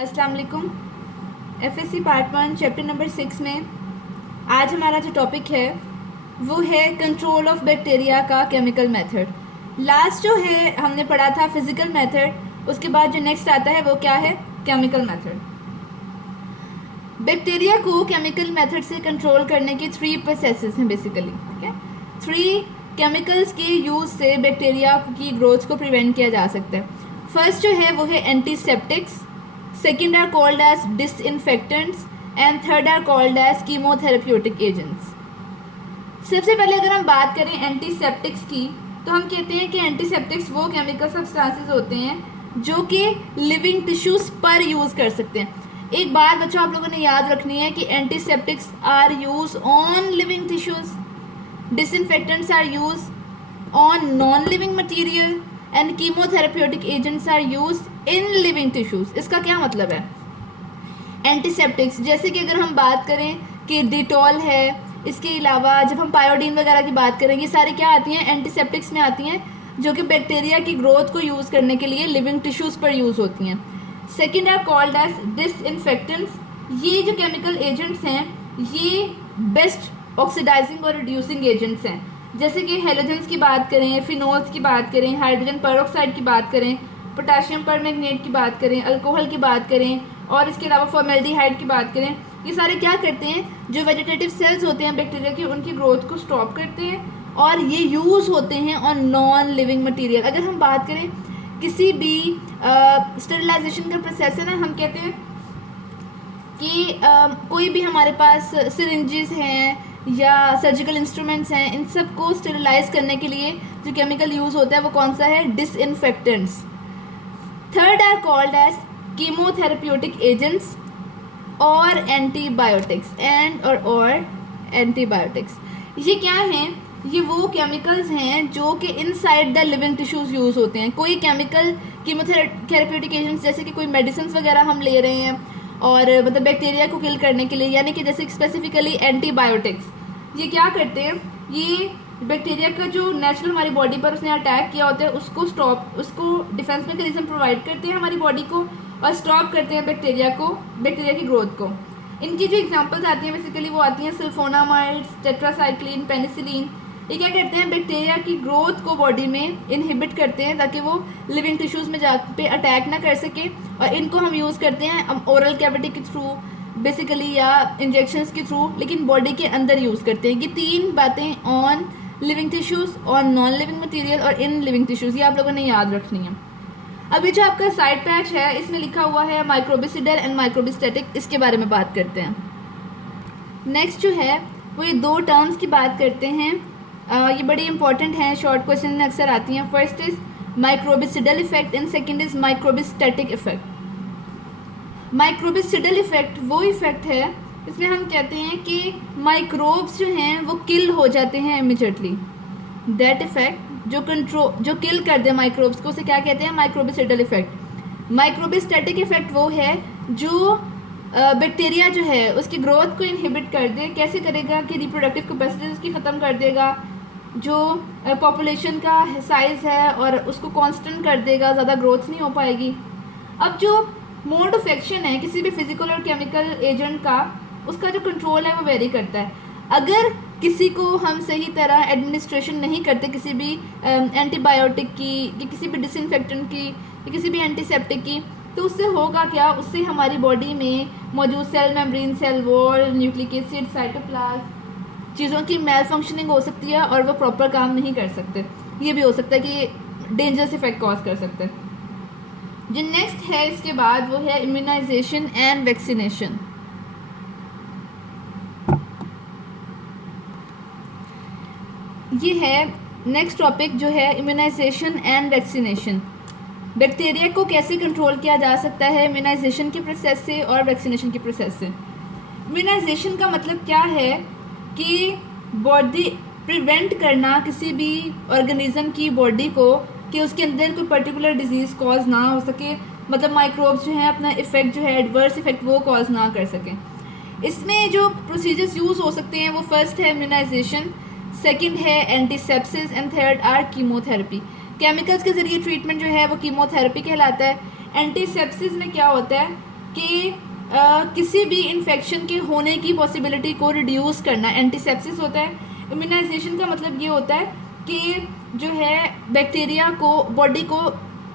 अस्सलाम वालेकुम। FSc part 1 chapter number 6 में आज हमारा जो टॉपिक है वो है कंट्रोल ऑफ बैक्टीरिया का केमिकल मेथड। लास्ट जो है हमने पढ़ा था फिजिकल मेथड, उसके बाद जो नेक्स्ट आता है वो क्या है, केमिकल मेथड। बैक्टीरिया को केमिकल मेथड से कंट्रोल करने के 3 प्रोसेसेस हैं बेसिकली, ठीक है। 3 केमिकल्स के यूज़ से बैक्टीरिया की ग्रोथ को प्रिवेंट किया जा सकता है। फर्स्ट जो है वो है antiseptics, second are called as disinfectants and third are called as chemotherapeutic agents. सबसे पहले अगर हम बात करें एंटीसेप्टिक्स की, तो हम कहते हैं कि एंटीसेप्टिक्स वो केमिकल सब्सटेंसेस होते हैं जो कि लिविंग टिश्यूज़ पर यूज़ कर सकते हैं। एक बात बच्चों आप लोगों ने याद रखनी है कि antiseptics are use on living tissues, disinfectants are use on non living material and chemotherapeutic agents are use in living tissues. इसका क्या मतलब है? एंटीसेप्टिक्स जैसे कि अगर हम बात करें कि डिटॉल है, इसके अलावा जब हम पायोडीन वगैरह की बात करेंगे, सारी क्या आती हैं, एंटीसेप्टिक्स में आती हैं, जो कि बैक्टीरिया की ग्रोथ को यूज़ करने के लिए लिविंग टिश्यूज़ पर यूज़ होती हैं। Second are called as disinfectants. ये जो केमिकल एजेंट्स हैं ये बेस्ट ऑक्सीडाइजिंग और रिड्यूसिंग एजेंट्स हैं। जैसे कि हेलोजन्स की बात करें, फिनोल्स की बात करें, हाइड्रोजन पेरोक्साइड की बात करें, पोटेशियम परमैंगनेट की बात करें, अल्कोहल की बात करें और इसके अलावा फॉर्मेल्डिहाइड की बात करें, ये सारे क्या करते हैं, जो वेजिटेटिव सेल्स होते हैं बैक्टीरिया के, उनकी ग्रोथ को स्टॉप करते हैं और ये यूज़ होते हैं ऑन नॉन लिविंग मटीरियल। अगर हम बात करें किसी भी स्टेरिलाइजेशन का प्रोसेस है ना, हम कहते हैं कि कोई भी हमारे पास सिरिंजेस हैं या सर्जिकल इंस्ट्रूमेंट्स हैं, इन सब को स्टेरिलाइज करने के लिए जो केमिकल यूज़ होता है वो कौन सा है, disinfectants. Third are called as chemotherapeutic agents और एंटीबायोटिक्स और एंटीबायोटिक्स। ये क्या हैं? ये वो केमिकल्स हैं जो कि inside the living tissues use होते हैं। कोई केमिकल कीमोथेरेप्यूटिक एजेंट्स जैसे कि कोई मेडिसिन वगैरह हम ले रहे हैं और मतलब बैक्टीरिया को किल करने के लिए, यानी कि जैसे स्पेसिफिकली एंटीबायोटिक्स, ये क्या करते हैं, ये बैक्टीरिया का जो नेचुरल हमारी बॉडी पर उसने अटैक किया होता है उसको डिफेंस मैकेनिज्म प्रोवाइड करते हैं हमारी बॉडी को और स्टॉप करते हैं बैक्टीरिया की ग्रोथ को। इनकी जो एग्जांपल्स आती हैं बेसिकली वो आती हैं सल्फोनामाइड्स, टेट्रासाइक्लिन, पेनिसिलिन। ये क्या करते हैं, बैक्टीरिया की ग्रोथ को बॉडी में इनहिबिट करते हैं ताकि वो लिविंग टिश्यूज़ में जा पे अटैक ना कर सके, और इनको हम यूज़ करते हैं ओरल कैविटी के थ्रू बेसिकली या इंजेक्शंस के थ्रू, लेकिन बॉडी के अंदर यूज़ करते हैं। ये 3 बातें on living tissues, on non living material और इन लिविंग टिश्यूज़, ये आप लोगों ने याद रखनी है। अभी जो आपका साइड पैच है इसमें लिखा हुआ है माइक्रोबिसिडल एंड माइक्रोबिस्टेटिक, इसके बारे में बात करते हैं। नेक्स्ट जो है वो ये 2 टर्म्स की बात करते हैं, ये बड़ी इंपॉर्टेंट हैं, शॉर्ट क्वेश्चन में अक्सर आती हैं। First is microbicidal effect and second is microbistatic effect. Microbicidal effect वो इफेक्ट है इसमें हम कहते हैं कि माइक्रोब्स जो हैं वो किल हो जाते हैं इमीडिएटली। दैट इफेक्ट जो किल कर दे माइक्रोब्स को, उसे क्या कहते हैं, माइक्रोबिसिडल इफेक्ट। माइक्रोबिस्टेटिक इफेक्ट वो है जो बैक्टीरिया जो है उसकी ग्रोथ को इनहिबिट कर दे। कैसे करेगा कि रिप्रोडक्टिव कैपेसिटी उसकी ख़त्म कर देगा, जो पॉपुलेशन का साइज़ है और उसको कांस्टेंट कर देगा, ज़्यादा ग्रोथ नहीं हो पाएगी। अब जो मोड ऑफ एक्शन है किसी भी फिजिकल और केमिकल एजेंट का, उसका जो कंट्रोल है वो वेरी करता है। अगर किसी को हम सही तरह एडमिनिस्ट्रेशन नहीं करते किसी भी एंटीबायोटिक की या किसी भी डिसइंफेक्टेंट की या किसी भी एंटीसेप्टिक की, तो उससे होगा क्या, उससे हमारी बॉडी में मौजूद cell membrane, cell wall, nucleic acid, cytoplasm चीज़ों की मेल फंक्शनिंग हो सकती है और वो प्रॉपर काम नहीं कर सकते। ये भी हो सकता है कि डेंजरस इफेक्ट कॉज कर सकते हैं। जो नेक्स्ट है इसके बाद वो है इम्यूनाइजेशन एंड वैक्सीनेशन। ये है नेक्स्ट टॉपिक जो है इम्यूनाइजेशन एंड वैक्सीनेशन। बैक्टीरिया को कैसे कंट्रोल किया जा सकता है इम्यूनाइजेशन के प्रोसेस से और वैक्सीनेशन के प्रोसेस से। इम्यूनाइजेशन का मतलब क्या है कि बॉडी प्रिवेंट करना किसी भी ऑर्गेनिज्म की बॉडी को कि उसके अंदर कोई पर्टिकुलर डिजीज़ कॉज ना हो सके, मतलब माइक्रोब्स जो हैं अपना इफ़ेक्ट जो है एडवर्स इफ़ेक्ट वो कॉज ना कर सकें। इसमें जो प्रोसीजर्स यूज़ हो सकते हैं वो फर्स्ट है इम्यूनाइजेशन, सेकंड है antisepsis and third are chemotherapy. Chemicals के ज़रिए ट्रीटमेंट जो है वो कीमोथेरेपी कहलाता है। एंटीसेप्सिस में क्या होता है, कि किसी भी इन्फेक्शन के होने की पॉसिबिलिटी को रिड्यूस करना एंटीसेप्सिस होता है। इम्यूनाइजेशन का मतलब ये होता है कि जो है बैक्टीरिया को बॉडी को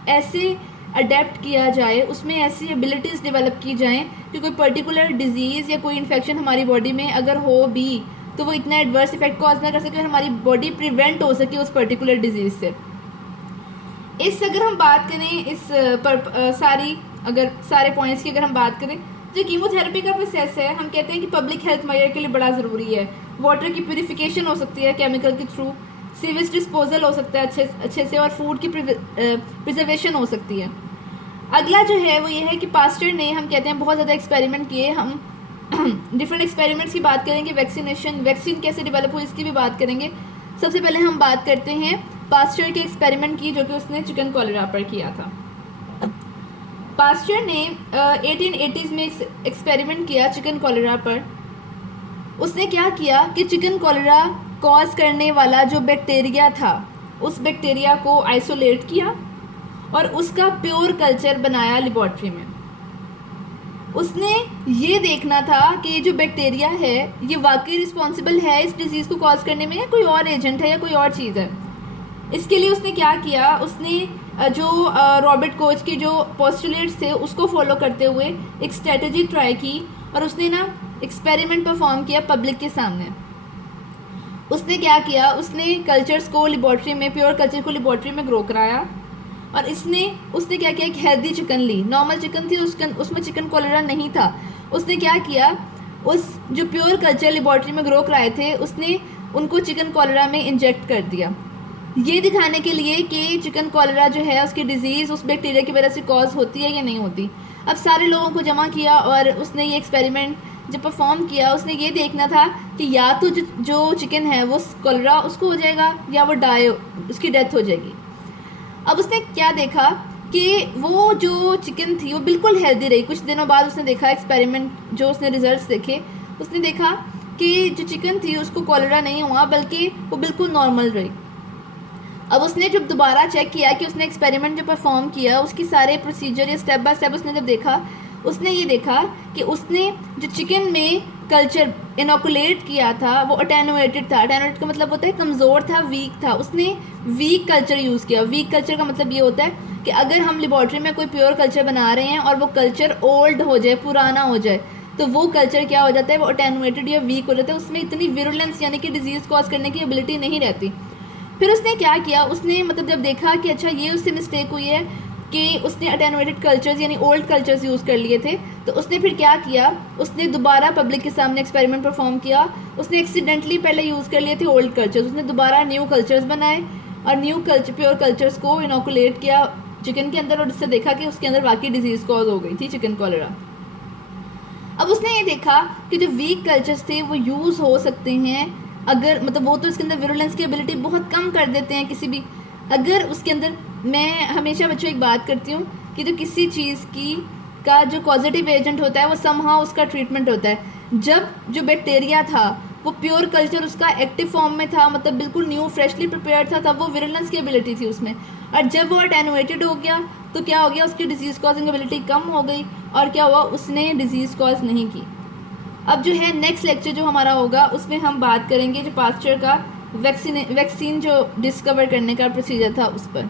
ऐसे अडेप्ट किया जाए, उसमें ऐसी एबिलिटीज़ डेवलप की जाएं कि कोई पर्टिकुलर डिजीज़ या कोई इन्फेक्शन हमारी बॉडी में अगर हो भी तो वो इतना एडवर्स इफेक्ट कॉज ना कर सके और हमारी बॉडी प्रिवेंट हो सके उस पर्टिकुलर डिजीज़ से। अगर हम बात करें सारे पॉइंट्स की अगर हम बात करें, जो कीमोथेरेपी का प्रोसेस है हम कहते हैं कि पब्लिक हेल्थ मेजर के लिए बड़ा ज़रूरी है। वाटर की प्यूरिफिकेशन हो सकती है केमिकल के थ्रू, सीवेज डिस्पोजल हो सकता है अच्छे से, और फूड की प्रिजर्वेशन हो सकती है। अगला जो है वो ये है कि पास्टर ने हम कहते हैं बहुत ज़्यादा एक्सपेरिमेंट किए। हम डिफरेंट एक्सपेरिमेंट्स की बात करेंगे, वैक्सीन कैसे डेवलप हुई इसकी भी बात करेंगे। सबसे पहले हम बात करते हैं पास्टर के एक्सपेरिमेंट की, जो कि उसने चिकन कॉलेरा पर किया था। पास्टर ने 1880s में एक्सपेरिमेंट किया चिकन कॉलेरा पर। उसने क्या किया कि चिकन कॉलेरा कॉज करने वाला जो बैक्टीरिया था उस बैक्टीरिया को आइसोलेट किया और उसका प्योर कल्चर बनाया लेबॉर्ट्री में। उसने ये देखना था कि जो बैक्टीरिया है ये वाकई रिस्पॉन्सिबल है इस डिजीज़ को कॉज करने में, या कोई और एजेंट है या कोई और चीज़ है। इसके लिए उसने क्या किया, उसने जो रॉबर्ट कोच के जो पोस्टुलेट्स थे उसको फॉलो करते हुए एक स्ट्रेटजी ट्राई की और उसने ना एक्सपेरिमेंट परफॉर्म किया पब्लिक के सामने। उसने क्या किया, उसने कल्चर्स को लेबॉर्ट्री में, प्योर कल्चर को लेबॉर्ट्री में ग्रो कराया और उसने क्या किया, एक हेल्दी चिकन ली। नॉर्मल चिकन थी, उसमें चिकन कॉलेरा नहीं था। उसने क्या किया, उस जो प्योर कल्चर लेबॉर्ट्री में ग्रो कराए थे उसने उनको चिकन कॉलेरा में इंजेक्ट कर दिया, ये दिखाने के लिए कि चिकन कॉलेरा जो है उसकी डिजीज़ उस बैक्टीरिया की वजह से कॉज होती है या नहीं होती। अब सारे लोगों को जमा किया और उसने ये एक्सपेरिमेंट जब परफॉर्म किया, उसने ये देखना था कि या तो जो चिकन है वो कॉलेरा उसको हो जाएगा या वो उसकी डेथ हो जाएगी। अब उसने क्या देखा कि वो जो चिकन थी वो बिल्कुल हेल्दी रही। कुछ दिनों बाद उसने देखा, एक्सपेरिमेंट जो उसने रिजल्ट्स देखे, उसने देखा कि जो चिकन थी उसको कॉलेरा नहीं हुआ बल्कि वो बिल्कुल नॉर्मल रही। अब उसने जब दोबारा चेक किया कि उसने एक्सपेरिमेंट जो परफॉर्म किया उसकी सारे प्रोसीजर या स्टेप बाय स्टेप उसने जब देखा, उसने ये देखा कि उसने जो चिकन में कल्चर इनोकुलेट किया था वो अटेनुएटेड था। अटेनुएटेड का मतलब होता है कमज़ोर था, वीक था। उसने वीक कल्चर यूज़ किया। वीक कल्चर का मतलब ये होता है कि अगर हम लेबॉर्ट्री में कोई प्योर कल्चर बना रहे हैं और वो कल्चर ओल्ड हो जाए, पुराना हो जाए, तो वो कल्चर क्या हो जाता है, वो अटेनुएटेड या वीक हो जाता है। उसमें इतनी विरुलेंस यानी कि डिजीज़ कॉज करने की एबिलिटी नहीं रहती। फिर उसने क्या किया, उसने मतलब जब देखा कि अच्छा ये उससे मिस्टेक हुई है कि उसने अटेनुएटेड कल्चर्स यानी ओल्ड कल्चर्स यूज़ कर लिए थे, तो उसने फिर क्या किया, उसने दोबारा पब्लिक के सामने एक्सपेरिमेंट परफॉर्म किया। उसने एक्सीडेंटली पहले यूज़ कर लिए थे ओल्ड कल्चर्स, उसने दोबारा न्यू कल्चर्स बनाए और प्योर कल्चर्स को इनोकुलेट किया चिकन के अंदर और उससे देखा कि उसके अंदर वाकई डिजीज़ कॉज हो गई थी चिकन कॉलेरा। अब उसने ये देखा कि जो वीक कल्चर्स थे वो यूज़ हो सकते हैं, अगर मतलब वो तो इसके अंदर विरुलेंस की एबिलिटी बहुत कम कर देते हैं किसी भी, अगर उसके अंदर, मैं हमेशा बच्चों एक बात करती हूँ कि जो किसी चीज़ का जो पॉजिटिव एजेंट होता है वो समहाउ उसका ट्रीटमेंट होता है। जब जो बैक्टीरिया था वो प्योर कल्चर उसका एक्टिव फॉर्म में था, मतलब बिल्कुल न्यू फ्रेशली प्रिपेयर्ड था, तब वो विरुलेंस की एबिलिटी थी उसमें। और जब वो अटेनुएटेड हो गया तो क्या हो गया, उसकी डिजीज़ कॉजिंग एबिलिटी कम हो गई और क्या हुआ, उसने डिजीज़ कॉज नहीं की। अब जो है नेक्स्ट लेक्चर जो हमारा होगा उसमें हम बात करेंगे जो पास्चर का वैक्सीन जो डिस्कवर करने का प्रोसीजर था उस पर।